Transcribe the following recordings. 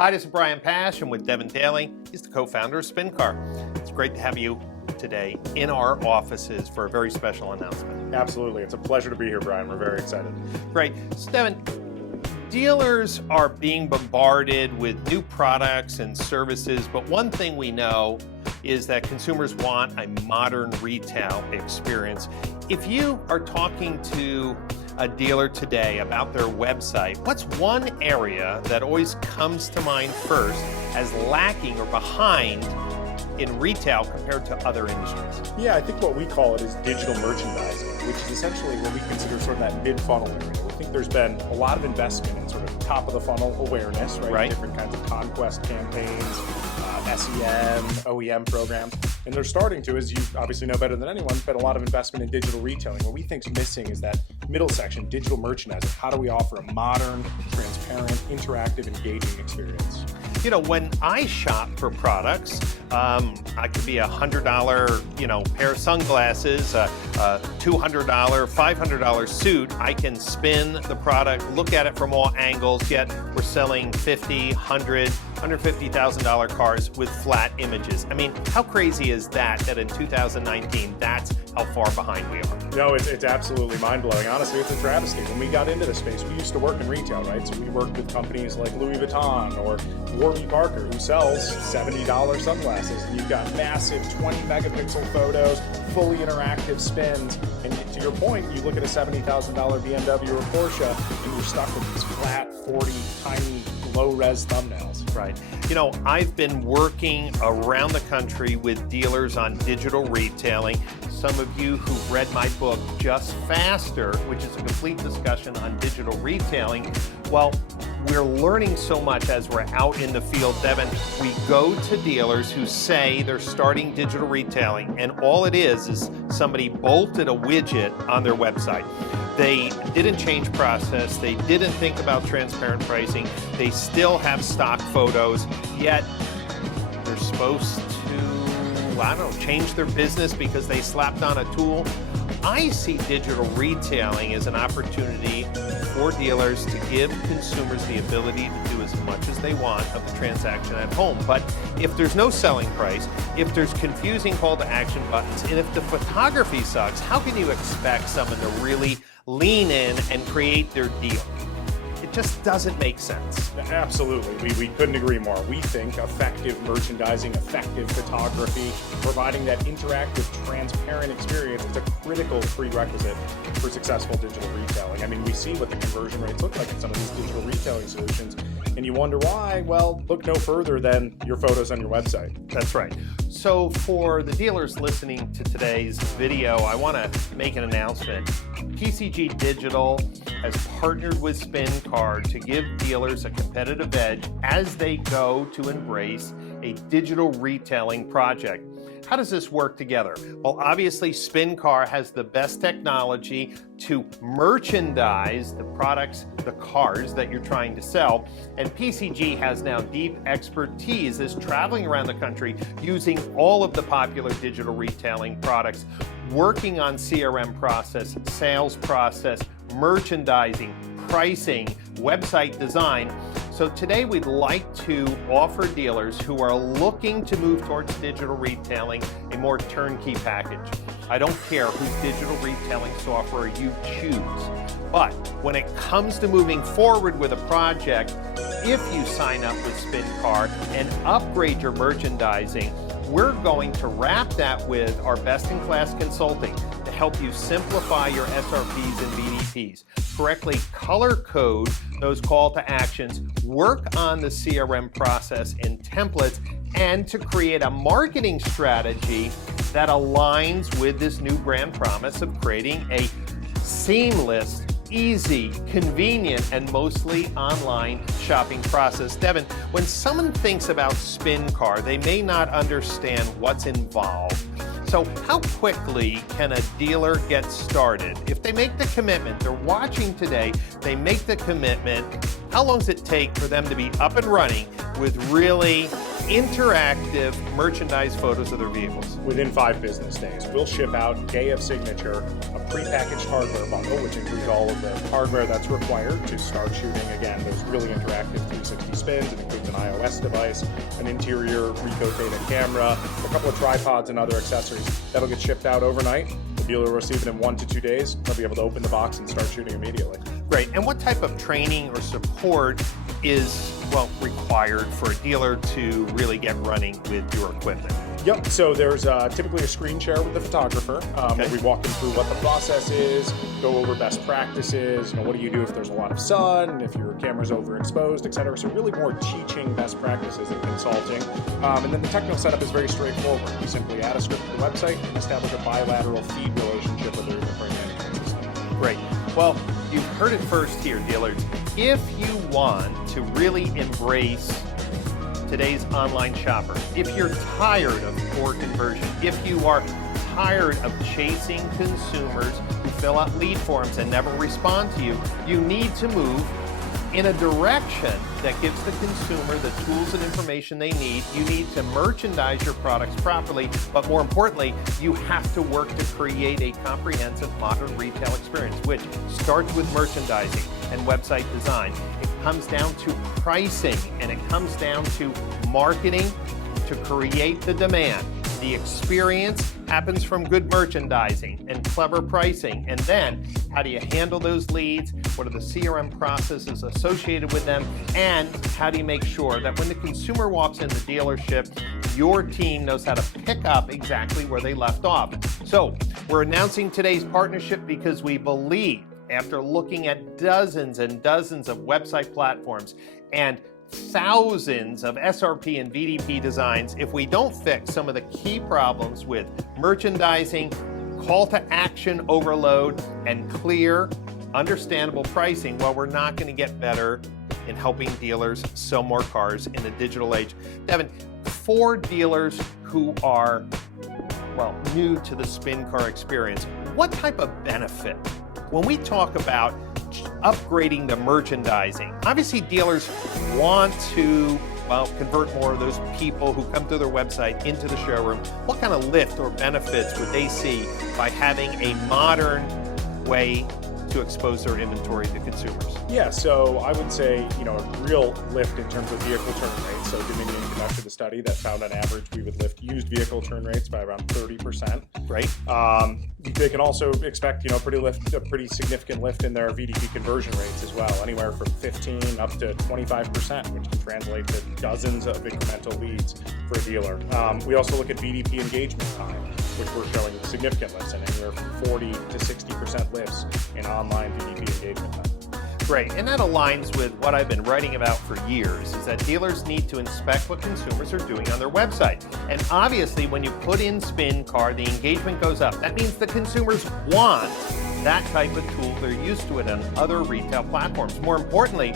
Hi, this is Brian Pasch. I'm with Devin Daly. He's the co-founder of SpinCar. It's great to have you today in our offices for a very special announcement. Absolutely. It's a pleasure to be here, Brian. We're very excited. Great. So, Devin, dealers are being bombarded with new products and services, but one thing we know is that consumers want a modern retail experience. If you are talking to a dealer today about their website, what's one area that always comes to mind first as lacking or behind in retail compared to other industries? Yeah, I think what we call it is digital merchandising, which is essentially what we consider sort of that mid-funnel area. We think there's been a lot of investment in sort of top-of-the-funnel awareness, right? Different kinds of conquest campaigns, SEM, OEM programs. And they're starting to, as you obviously know better than anyone, spend a lot of investment in digital retailing. What we think is missing is that middle section, digital merchandising. How do we offer a modern, transparent, interactive, engaging experience? You know, when I shop for products, I could be $100, pair of sunglasses, a $200, $500 suit. I can spin the product, look at it from all angles, yet we're selling $50, $100, $150,000 cars with flat images. I mean, how crazy is that in 2019, that's how far behind we are? No, it's absolutely mind-blowing. Honestly, it's a travesty. When we got into this space, we used to work in retail, right? So we worked with companies like Louis Vuitton or Warby Parker, who sells $70 sunglasses. And you've got massive 20 megapixel photos, fully interactive spins. And to your point, you look at a $70,000 BMW or Porsche, and you're stuck with these flat, 40, tiny, low-res thumbnails. Right. You know, I've been working around the country with dealers on digital retailing. Some of you who've read my book, Just Faster, which is a complete discussion on digital retailing, well, we're learning so much as we're out in the field, Devin. We go to dealers who say they're starting digital retailing, and all it is somebody bolted a widget on their website. They didn't change process, they didn't think about transparent pricing, they still have stock photos, yet they're supposed to, change their business because they slapped on a tool. I see digital retailing as an opportunity for dealers to give consumers the ability to do as much as they want of the transaction at home. But if there's no selling price, if there's confusing call to action buttons, and if the photography sucks, how can you expect someone to really lean in and create their deal? It just doesn't make sense. Absolutely. We couldn't agree more. We think effective merchandising, effective photography, providing that interactive, transparent experience is a critical prerequisite for successful digital retailing. I mean, we see what the conversion rates look like in some of these digital retailing solutions, and you wonder why. Well, look no further than your photos on your website. That's right. So for the dealers listening to today's video, I want to make an announcement. PCG Digital has partnered with SpinCar to give dealers a competitive edge as they go to embrace a digital retailing project. How does this work together? Well, obviously, SpinCar has the best technology to merchandise the products, the cars that you're trying to sell, and PCG has now deep expertise as traveling around the country using all of the popular digital retailing products, working on CRM process, sales process, merchandising, pricing, website design. So today we'd like to offer dealers who are looking to move towards digital retailing a more turnkey package. I don't care whose digital retailing software you choose, but when it comes to moving forward with a project, if you sign up with SpinCar and upgrade your merchandising, we're going to wrap that with our best-in-class consulting to help you simplify your SRPs and BDPs, correctly color code those call to actions, work on the CRM process and templates, and to create a marketing strategy that aligns with this new brand promise of creating a seamless, easy, convenient, and mostly online shopping process. Devin, when someone thinks about SpinCar, they may not understand what's involved. So how quickly can a dealer get started? If they make the commitment, they're watching today, they make the commitment, how long does it take for them to be up and running with really interactive merchandise photos of their vehicles? Within 5 business days. We'll ship out, day of signature, a prepackaged hardware bundle, which includes all of the hardware that's required to start shooting. Again, those really interactive 360 spins. It includes an iOS device, an interior rotated camera, a couple of tripods and other accessories. That'll get shipped out overnight. The dealer will receive it in 1 to 2 days. They'll be able to open the box and start shooting immediately. Great. And what type of training or support is, well, required for a dealer to really get running with your equipment? Yep, so there's typically a screen share with the photographer. Where we walk them through what the process is, go over best practices, what do you do if there's a lot of sun, if your camera's overexposed, et cetera. So really more teaching best practices and consulting. And then the technical setup is very straightforward. We simply add a script to the website and establish a bilateral feed relationship with the inventory management system. Great. Well, you've heard it first here, dealers. If you want to really embrace today's online shopper, if you're tired of poor conversion, if you are tired of chasing consumers who fill out lead forms and never respond to you, you need to move in a direction that gives the consumer the tools and information they need. You need to merchandise your products properly, but more importantly, you have to work to create a comprehensive modern retail experience, which starts with merchandising and website design. It comes down to pricing, and it comes down to marketing to create the demand. The experience happens from good merchandising and clever pricing. And then how do you handle those leads? What are the CRM processes associated with them? And how do you make sure that when the consumer walks in the dealership, your team knows how to pick up exactly where they left off? So we're announcing today's partnership because we believe, after looking at dozens and dozens of website platforms and thousands of SRP and VDP designs, if we don't fix some of the key problems with merchandising, call to action overload, and clear, understandable pricing, well, we're not going to get better in helping dealers sell more cars in the digital age. Devin, for dealers who are, well, new to the SpinCar experience, what type of benefit, when we talk about upgrading the merchandising, obviously dealers want to, well, convert more of those people who come to their website into the showroom. What kind of lift or benefits would they see by having a modern way to expose their inventory to consumers? Yeah, so I would say, a real lift in terms of vehicle turn rates. So Dominion conducted a study that found on average we would lift used vehicle turn rates by around 30%. Right. They can also expect, a pretty significant lift in their VDP conversion rates as well, anywhere from 15 up to 25%, which can translate to dozens of incremental leads for a dealer. We also look at VDP engagement time, which we're showing significant lifts in, anywhere from 40 to 60% lifts in online VDP engagement time. Great, and that aligns with what I've been writing about for years, is that dealers need to inspect what consumers are doing on their website. And obviously, when you put in SpinCar, the engagement goes up. That means the consumers want that type of tool. They're used to it on other retail platforms. More importantly,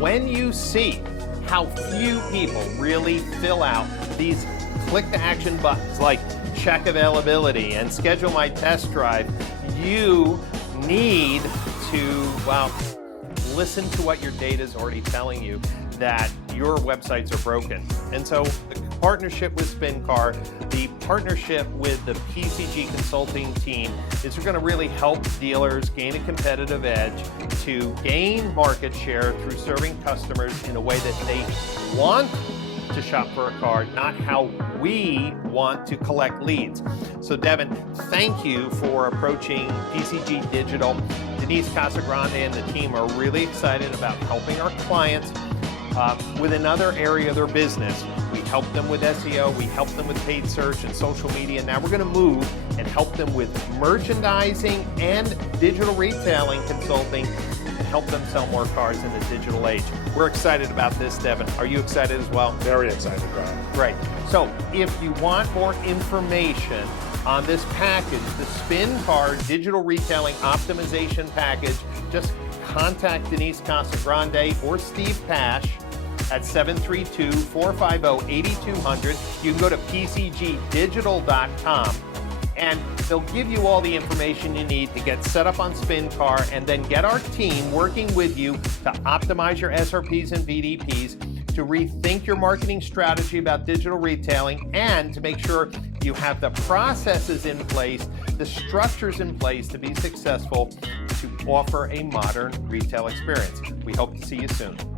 when you see how few people really fill out these click-to-action buttons like check availability and schedule my test drive, you need to, well, listen to what your data is already telling you, that your websites are broken. And so the partnership with SpinCar, the partnership with the PCG consulting team is going to really help dealers gain a competitive edge to gain market share through serving customers in a way that they want to shop for a car, not how we want to collect leads. So Devin, thank you for approaching PCG Digital. Denise Casagrande and the team are really excited about helping our clients with another area of their business. We help them with SEO, we help them with paid search and social media. Now we're going to move and help them with merchandising and digital retailing consulting to help them sell more cars in the digital age. We're excited about this, Devin. Are you excited as well? Very excited, Brian. Great. So if you want more information on this package, the SpinCar Digital Retailing Optimization Package, just contact Denise Casagrande or Steve Pasch at 732-450-8200. You can go to pcgdigital.com and they'll give you all the information you need to get set up on SpinCar and then get our team working with you to optimize your SRPs and VDPs, to rethink your marketing strategy about digital retailing, and to make sure you have the processes in place, the structures in place to be successful to offer a modern retail experience. We hope to see you soon.